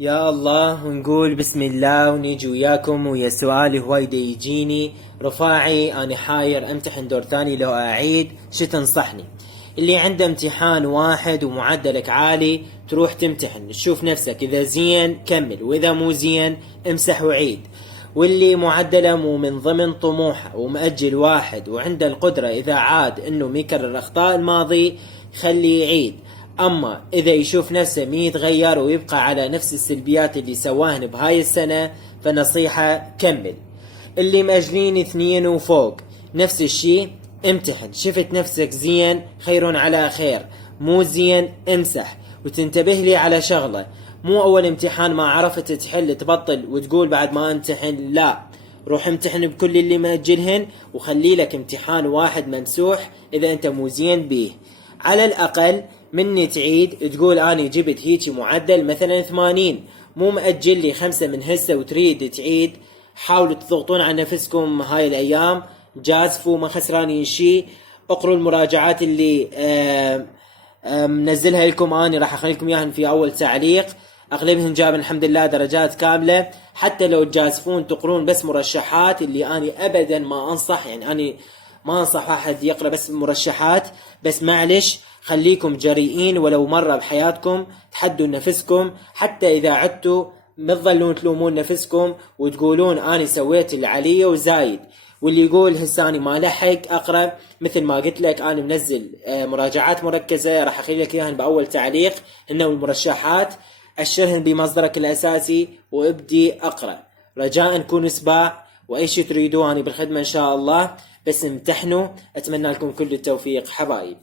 يا الله، ونقول بسم الله ونيجي وياكم ويا سؤال هوايدا يجيني. رفاعي أنا حاير امتحن دور ثاني لو أعيد، شو تنصحني؟ اللي عنده امتحان واحد ومعدلك عالي تروح تمتحن، تشوف نفسك إذا زين كمل وإذا مو زين امسح وعيد. واللي معدله مو من ضمن طموحه ومأجل واحد وعنده القدرة إذا عاد إنه ما يكرر أخطاء الماضي خليه يعيد. اما اذا يشوف نفسه ما يتغير ويبقى على نفس السلبيات اللي سواهن بهاي السنة فنصيحة كمل. اللي مأجلين 2 وفوق نفس الشي، امتحن، شفت نفسك زين خير على خير، مو زين امسح. وتنتبه لي على شغلة، مو اول امتحان ما عرفت تحل تبطل وتقول بعد ما امتحن، لا، روح امتحن بكل اللي مأجلهن وخلي لك امتحان واحد ممسوح اذا انت مو زين بيه. على الاقل مني تعيد تقول اني جبت هيجي معدل مثلا 80، مو مأجل لي 5 من هسه وتريد تعيد. حاولوا تضغطون على نفسكم هاي الايام، جازفوا، ما خسرانين شي. اقروا المراجعات اللي منزلها لكم، اني راح اخلي لكم اياهن في اول تعليق. اغلبهن جاب الحمد لله درجات كاملة. حتى لو تجازفون تقرون بس مرشحات، اللي اني ابدا ما انصح، يعني اني ما انصح احد يقرأ بس مرشحات، بس معلش خليكم جريئين ولو مرة بحياتكم، تحدوا نفسكم. حتى اذا عدتوا ما تظلون تلومون نفسكم وتقولون اني سويت اللي علي وزايد. واللي يقول هساني ما لحق اقرا، مثل ما قلت لك انا منزل مراجعات مركزة، راح اخلي لك اياهن باول تعليق، انه المرشحات اشرهن بمصدرك الاساسي وابدي اقرا. رجاء كونوا سباع، واي شيء تريدوه اني بالخدمة ان شاء الله، بس امتحنوا. اتمنى لكم كل التوفيق حبايب.